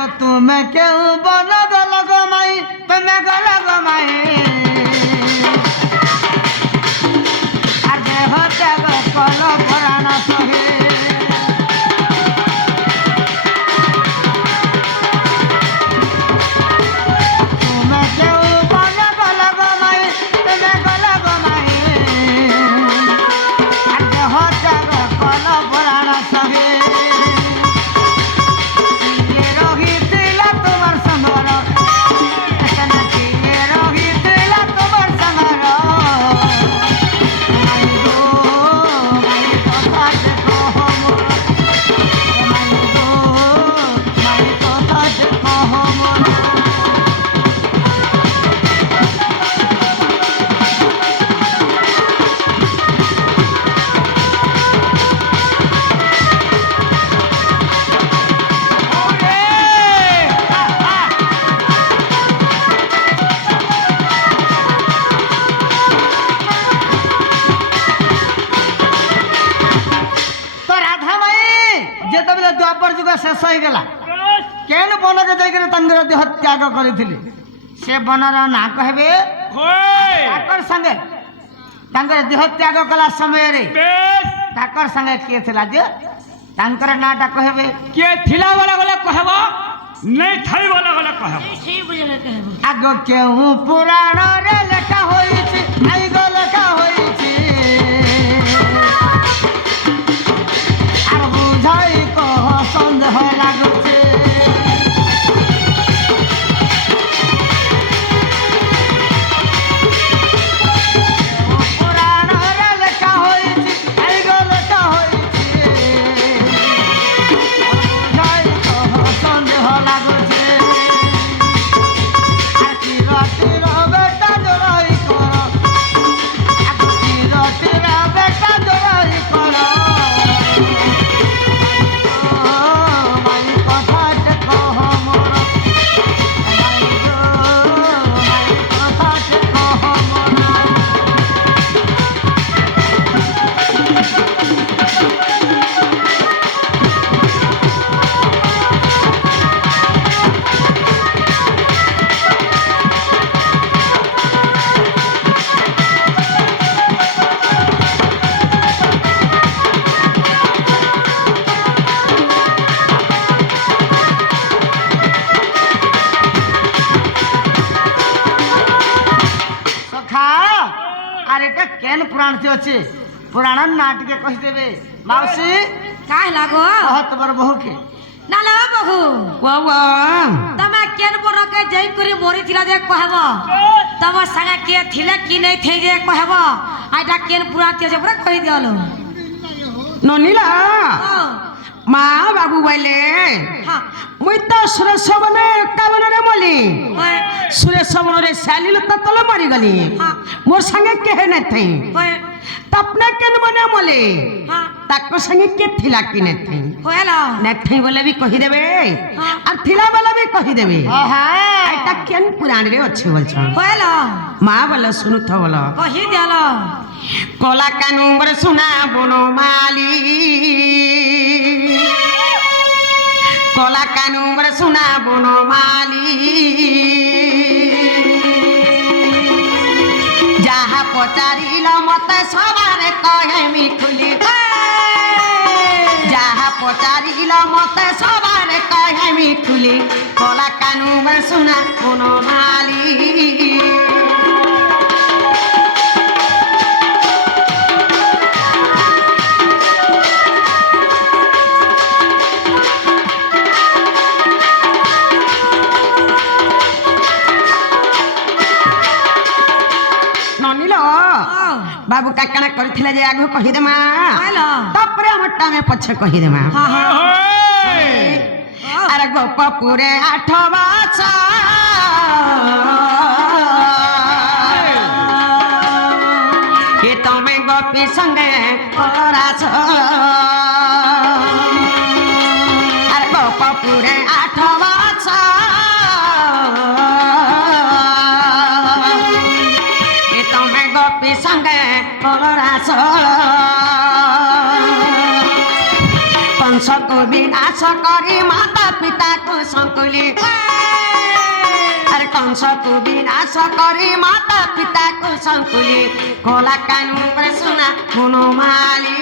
आगो तुम्हें क्यों बोलो गलो गो माई तुम्हें गलो गो माई आगे हो जागो कलो पुराण सहे तुम्हें क्यों बोलो गलो गो माई तुम्हें गलो गो माई आगे हो जागो कलो पुराण सहे द्वापर जुग शेष हो गला केन बन के जाकर देह त्याग करते से बनर ना कहबे संगे देह त्याग कला समय संगे किए थिला जे तांकर नाटा कहबे किए थिला वाला गले कहबो नहीं थाई वाला गले कहबो सही बुझले कहबो आगो केहू पुराण रे लेखा होई छी आई गो लेखा होई छी आर बुझाई को संदेह लागुछे पुराण रे लेखा होई छी आई गो लेखा होई छी बुझाई को संदेह लागुछे आर तीर बेटा जोराई करो तीर बेटा जोराई करो केन पुराण से अच्छे पुराण नाटके कह देबे माउसी काहे लागो बहुत बर बहु के ना ला बहु वावा तमे केन बोरो के जई करी मोरी थिला जे कहबो तम संगे के थिले कि नहीं थे जे कहबो आइटा केन पुराण के जे पूरा कहि दियलो ननीला माँ बाबू बोले हां मुई तो सुरेश बने कावन रे मोली सुरेश बन रे सालिल ततल मरी गली मोर संगे केहे न थई तपने केन बने मोले ताको संगे के थिला कि न थई होएला न थई बोले भी कहि देबे और थिला वाला भी कहि देबे एटा केन पुराण रे अच्छे बोल छ होएला माँ बोले सुनु थ बोला कहि दियलो कोला कानू बर सुना बनो माली कोला कानू बर सुना बनो माली जहाँ पचारिल मत सवार कहेमी खुली जहाँ पचारिल मत सवार कहेमी खुली कोला कानू बर सुना बनो माली बाबू काकना करथिला जे आगु कहि दे मां आइलो तपरे हमटा में पछे कहि दे मां हां हां अरे गोपपुरे 8 बाचा के तमे गोपी संगे कराछ अरे गोपपुरे 8 बाचा के तमे गोपी संगे कराछ कंस को विनाश करी माता पिता को ଶଙ୍କୁଲି ଆରେ କଂସକୁ ବିନାଶ କରି ମାତା ପିତାକୁ ଶଙ୍କୁଲି କଲା କାନୁ ଉପରେ ସୁନା ହନୁମାଲି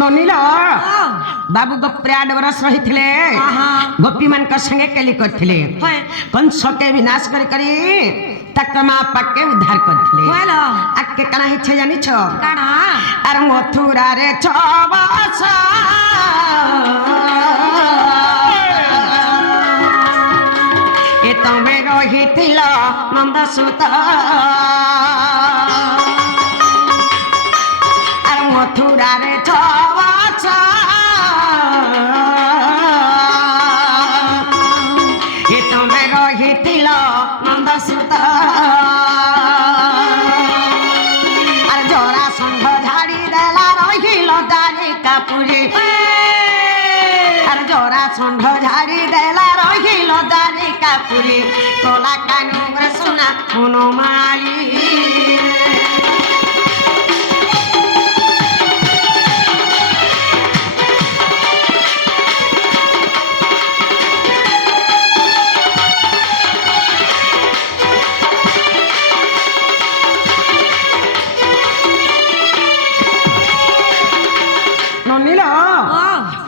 ନନିଲ ବାବୁ ଗୋପ୍ରେ 8 ବରଷ ରହିଥିଲେ ଗୋପୀ ମାନଙ୍କ ସଂगे କେଲି କରିଥିଲେ କଂସକେ ବିନାଶ କରି କରି ତାଙ୍କ ମା ପାକେ ଉଦ୍ଧାର କରିଥିଲେ ଆକେ କାଣା ହେଇଛେ ଜାଣିଛ କାଣା ଆର ମଥୁରାରେ 6 ବର୍ଷ ଏ ତମେ ରହିଥିଲ ନନ୍ଦସୁତ ଆର ମଥୁରାରେ 6 ବର୍ଷ ଏ ତମେ ରହିଥିଲ ନନ୍ଦସୁତ ଆର ଜରା ଷଣ୍ଢ ଝାଡ଼ି ଦେଲା ରହିଲ ଦାରିକାପୁରୀ ଆର ଜରା ଷଣ୍ଢ ଝାଡ଼ି ଦେଲା ରହିଲ ଦାରିକାପୁରୀ କଲା କାନୁରେ ସୁନା ହନୁମାଲି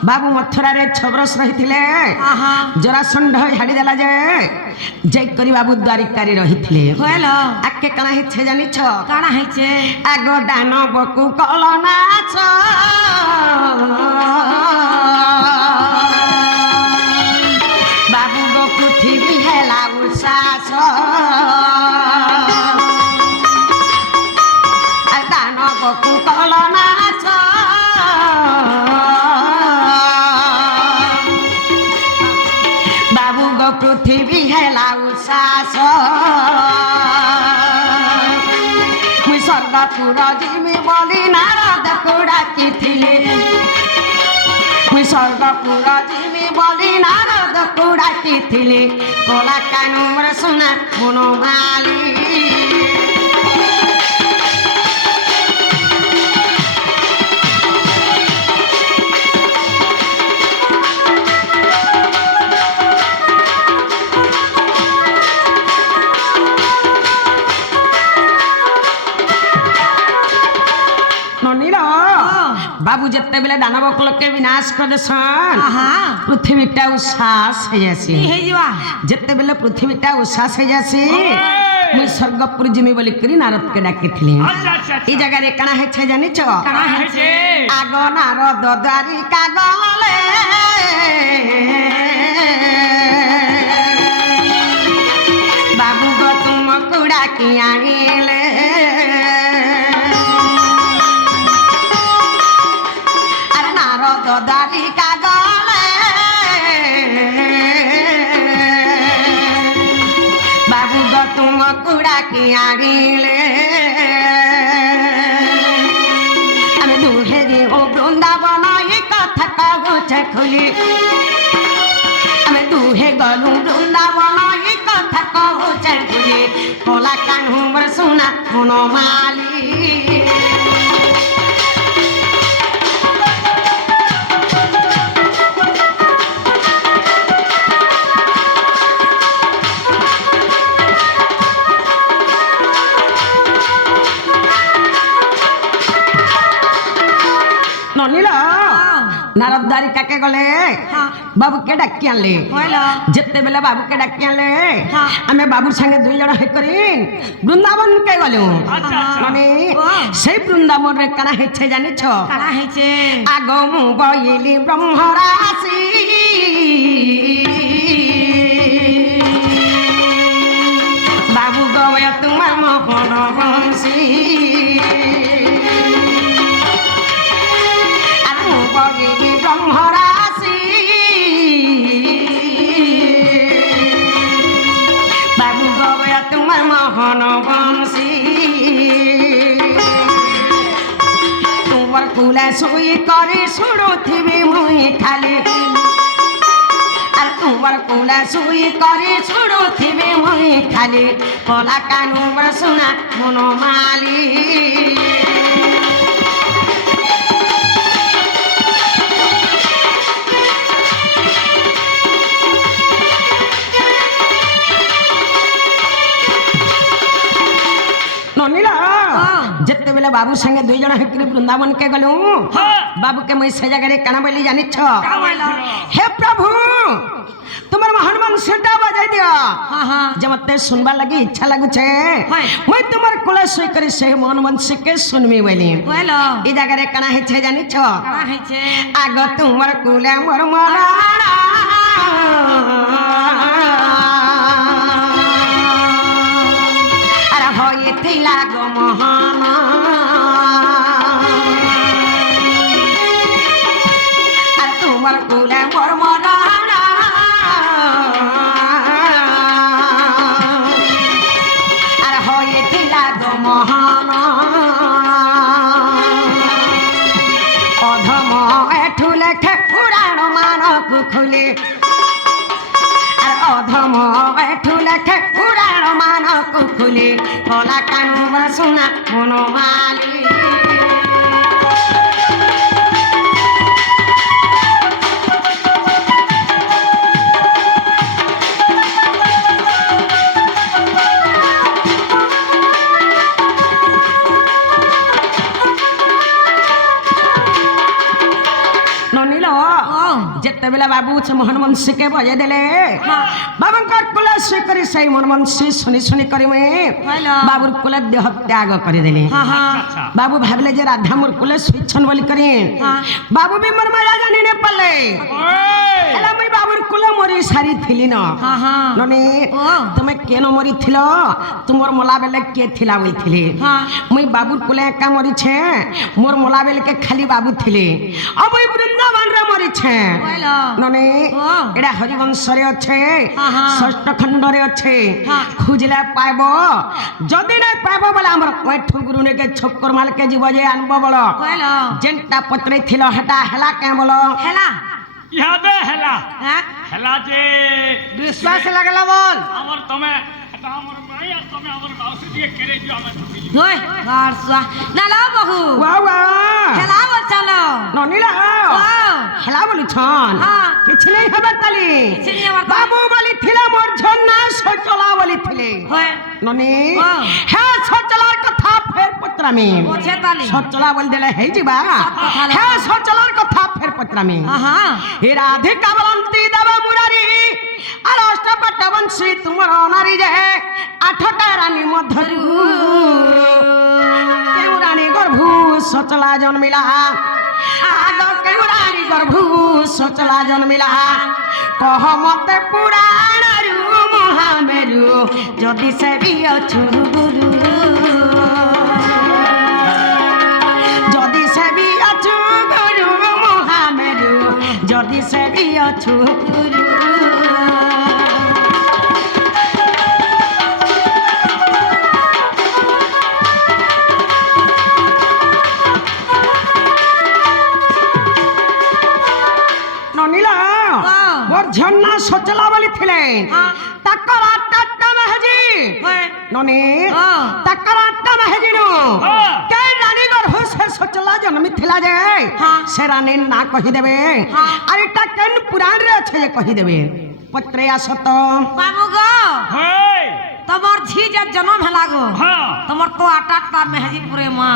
बाबू मथुरारे 6 बरस रहिथिले जरासंध झाड़ी देला जे जय करी बाबू द्वारिकारी रहिथिले होलो आके काना हिछे जानि छ काना हिछे आगो दानवकु कलनाछ बाबू गो पृथ्वी हेला उसास दानवकु कलनाछ पृथ्वी हेला उसास मुई स्वर्गपुर जिमी बोली नारद को डाकिथिले मुई स्वर्गपुर जिमी बोली नारद को डाकिथिले कला कानुर सुना हनुमाली बाबू जत्ते बेले दानव कुल के विनाश कर देसन पृथ्वीटा उसास है जासी जत्ते बेले पृथ्वीटा उसास है जासी मुई स्वर्गपुर जिमी बोली करी नारद के डाकिथिली ई जगह रे काना है छे जानि छ काना है छे आगो नारद द्वारिका गले बाबू गो तुम कुड़ा की आनिले द्वारिका गले बाबू गो तुम कुड़ा की आनिले आम दुहेरी ओ वृंदावन ये कथा कहूचे खुली आम दुहे गलु वृंदावन ये कथा कहूचे खुली कला कान्हू सुना हनुमाली नारद द्वारिका के गले बाबू के डाकी आनले जिते बेले बाबू के डाकी आनले आमे बाबू संगे 2 जण हे करी वृंदावन के गलु माने से वृंदावन रे काना हेछे जानि छ काना हेछे आगो मु गइली ब्रह्मराशि बाबू गवे तुम मोहन बंसी ब्रह्मराशि बाबू गवे तुम मोहन बंशी तुमर कुला सोई करे सुड़ुथिबी मुई खाली आर তোমার কুলা শুই করে শুনুথিবে মুই খালি কলা কানু শোনা মনমালি যেতেবেলে বাবু সঙ্গে 2 জন হেকরি বৃন্দাবন কে গলু বাবু কে মুই সে জায়গায় কানা বলি জানিছ হে প্রভু তোমার হনুমান সেটা বাজাই দিও যে মতে শুনবার লাগি ইচ্ছা লাগুছে মুই তোমার কোলে শুই করে সে হনুমান কে শুনমি বলি এই জায়গায় কানা হেছে জানিছ আগ তোমার কোলে মোর মরা আর হইতে লাগো মহান আর তোমার কোলে মোর মরা আর হইতে লাগো মহান অধম এঠু লেখে পুরাণ মানক খুলে আর অধম এঠু লেখে পুরাণ মানক খুলে কলা কানু শোনা মনমালি যেতেবেলে বাবু হনুমংশী কে বজাই দেলে বাবুঙ্কর কুলে শুই করে সেই হনুমংশী শুনি শুনি করে বাবুর কুলে দেহ ত্যাগ করে দেলে বাবু ভাবলে যে রাধা মোর কুলে শুইছন বলি করে বাবু বি মোর মায়া জানি নে পালে এলা মুই বাবুর কুলে মরি সারি থিলি ন ননি তুমি কেন মরি থিল তোমার মলা বেলে কে থিলা বইথিলি মুই বাবুর কুলে একা মরিছে মোর মলা বেলে কে খালি বাবু থিলি অবই বৃন্দাবন রে মরিছে ননে এটা হরিবংশরে আছে ষষ্ঠ খণ্ডরে আছে খুঁজলে পাইব যদি না পাইব বলে আমার কয়ঠু গুরুনেকে ছক্কর মালকে জীব যে আনব বল যেটা পত্রে থিল হেটা হেলা কে বল হেলা ইহাদে হেলা হেলা যে বিশ্বাস লাগলা বল আমার তুমি এটা আমার মাই আর তুমি আমার মাউসি দিয়ে কেড়ে দিও আমার ওই গারসা না লো বহু ওয়া হেলা বল চলো ননিলা হেলা বলিছন কিছু নেই হবে তালি বাবু বলি থিলা মোর ঝন্না সচলা বলি থিলে ননি হ্যাঁ সচলার কথা ফের পত্রামি সচলা বল দেলে হেই যিবা হ্যাঁ সচলার কথা ফের পত্রামি হে রাধিকা বলন্তি দেব মুরারি আর অষ্টপট বংশী তোমার নারী যে 8টা রানী মধ্যরু কেউ রানী গর্ভু সচলা জন্মিলা আগ কেউ রানী গর্ভু সচলা জন্মিলা কহ মতে পুরাণরু মহামেরু যদি সে বি অছু গুরু যদি সে বি অছু গুরু মহামেরু যদি সে বি অছু গুরু ঝর্ণা সচলা বলি থিলে তাকর 8টা মেহেজি ননি তাকর 8টা মেহেজি নু কে রানী গর্ভ সে সচলা জন্মি থিলা যে সে রানী না কহি দেবে আর এটা কেন পুরাণ রে আছে যে কহি দেবে পত্রে আসত বাবু গো তোমার ঝি যে জন্ম হেলা গো তোমার তো 8টা মেহেজি পুরে মা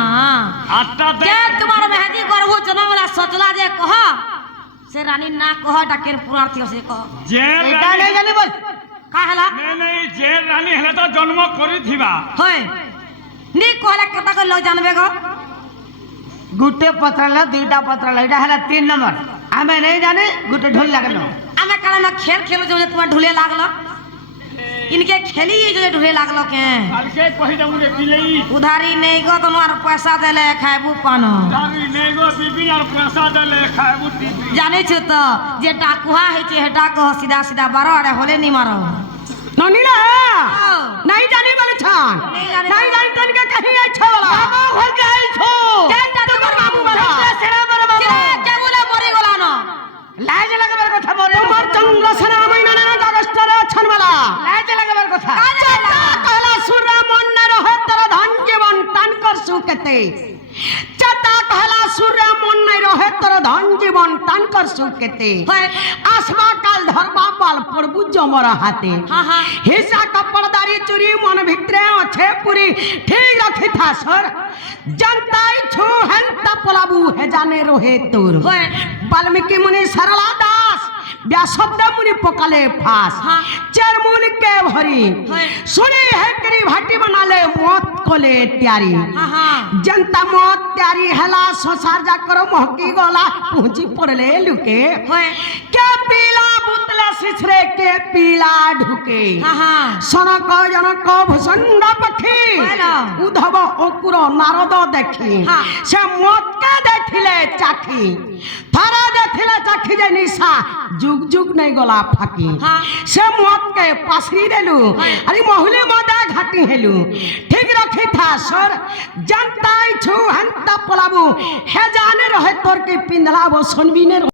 8টা কে তোমার মেহেজি গর্ভ জন্ম হেলা সচলা যে কহ से रानी ना कह डाकेर पुरार्थी से कह जे এটা নেই জানি বল का हला नहीं जे रानी हले तो जन्म करी थिबा होय नी कहला कता को लो जानबे गो गुटे पत्रला 2टा पत्रला এটা হলা 3 নম্বর আমি नहीं जाने गुटे ढोल लागलो हमें काला ना खेल खेलो जो तुम्हार ढुले लागलो इनके खेली जो ढुले लागलो के काल के कहि दऊ रे बिलई उधारी नहीं गो तुम्हार पैसा देले खाइबू पानो उधारी नहीं गो बीबी और पैसा देले खाइबू टीवी जाने छ तो जे टाकुहा है छे हेटा को सीधा सीधा बारो अरे होले नहीं मारो ननीला नहीं जाने वाले छान नहीं जाने तन के कहीं अच्छा वाला बाबू हो गई छो केन ता तुम्हार बाबू वाला सेरा मारो बाबू के बोला मरे गोला न লাজ লাগাবার কথা মরে তোমার চন্দ্রসেনা মৈনানের গগস্টারে ছনবালা লাজ লাগাবার কথা कहला सुरा मन न रहे तेरा धन जीवन तन कर सुकते चता कहला सुरा मन न रहे तेरा धन जीवन तन कर सुकते आसमा काल धर्मा पाल प्रभु जमर हाथे हिस्सा कपड़दारी चुरी मन भितरे अच्छे पूरी ठीक रखी था सर जनताई छु हंता पलाबू है जाने रोहे तोर वाल्मीकि मुनि सरला दास व्यासब्द मुनि पकाले फास चरमुन के भरी सुनी है करी भाटी बना ले मौत को ले त्यारी जनता मौत त्यारी हला संसार जा करो महकी गोला पूंजी पड़ले लुके के पीला बुतले सिसरे के पीला ढुके सनक जनक भुसंड पखी उद्धव अकुर नारद देखी से मौत के देखिले चाखी थारा देखिले चाखी जे निशा जुग जुग नहीं गला फाकी से मौत के पासरी देलु अरे महुले मदा घाटी हेलु ठीक रखी था सर जनता छु हंता पलाबू हे जाने रहे तोर के पिंधला वो सोनबी ने